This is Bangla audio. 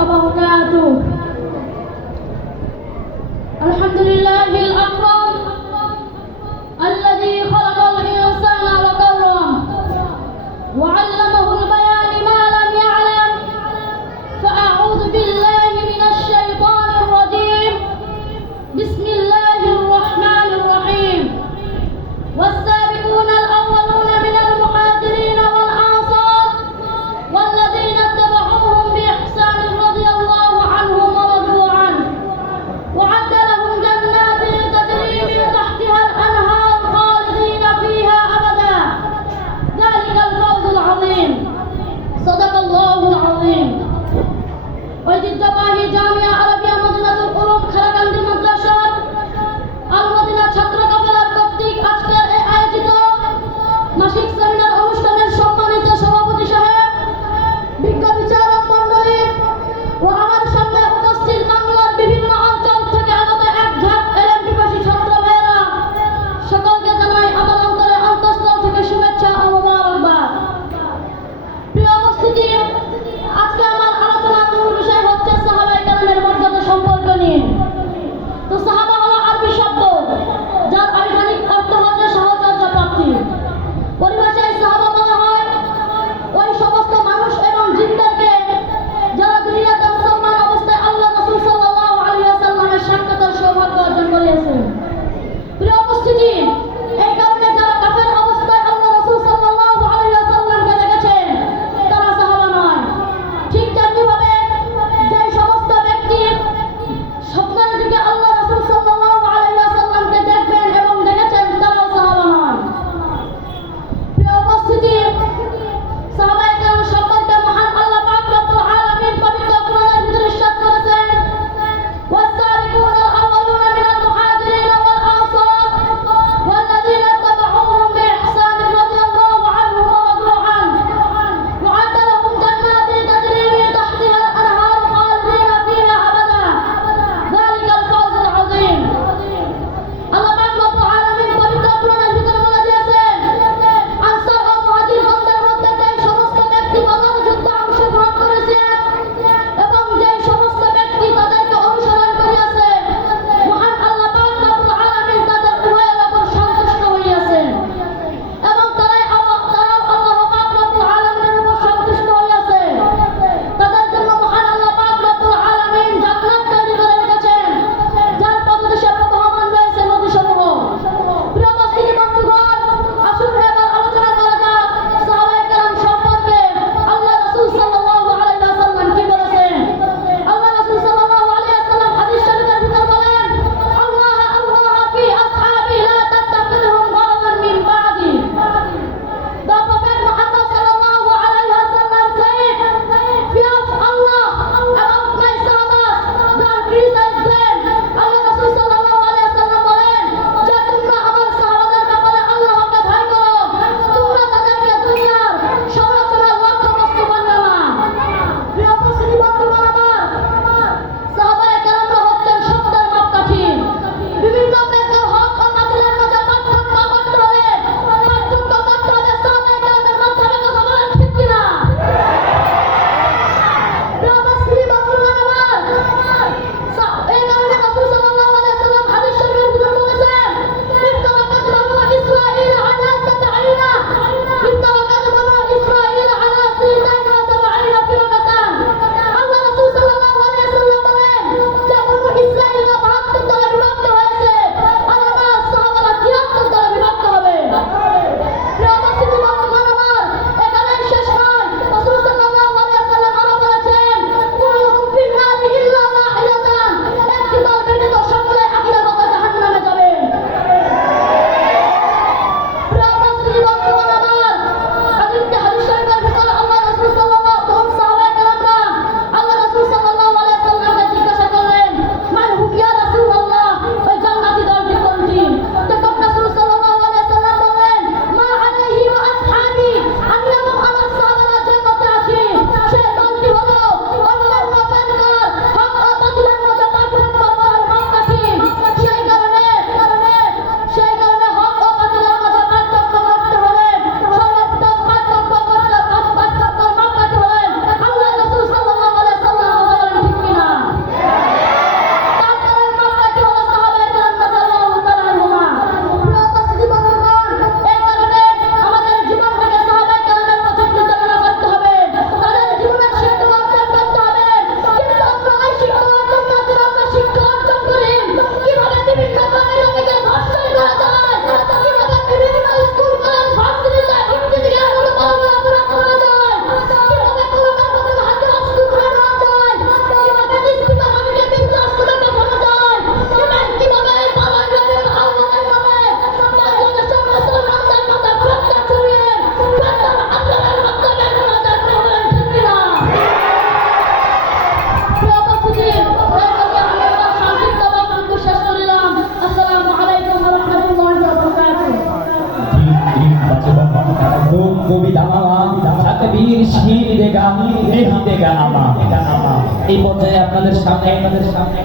وبركاته. الحمد لله الأكرم الذي خلق الإنسان وكرم وعلمه البيان ما لم يعلم، فأعوذ بالله من الشيطان الرجيم. بسم الله الرحمن الرحيم. والسابقون الأولون من المهاجرين والأنصار والذين اتبعوهم بإحسان رضي الله عنهم ورضوا عنه وأعد لهم جنات تجري من تحتها الأنهار خالدين فيها أبدا، ذلك الفوز العظيم. صدق الله العظيم. ঐতিহ্যবাহী জামিয়া আরবিয়া মদিনাতুল উলুম খারাকান্দি মাদ্রাসার আল মদিনা ছাত্র কাফেলার কর্তৃক আজকের এই আয়োজিত মাসিক সেমিনার অনুষ্ঠানের সম্মানিত সভাপতি সাহেব, বিজ্ঞ বিচারক মণ্ডলী ও আমার সামনে উপস্থিত বাংলার বিভিন্ন অঞ্চল থেকে আগত এক ঝাঁক এলএম পিপাসী ছাত্র ভাইয়েরা, সকলকে জানাই আমার অন্তরে অন্তঃস্থল থেকে শুভেচ্ছা ও মোবারকবাদ। প্রিয় উপস্থিতি, আজকে আমার আলোচনার মূল বিষয় হচ্ছে সাহাবায়ে কেরামের কবি দামামা তাকবীর শির দেগা নেহি দেগা আমা। এই পর্যায়ে আপনাদের সামনে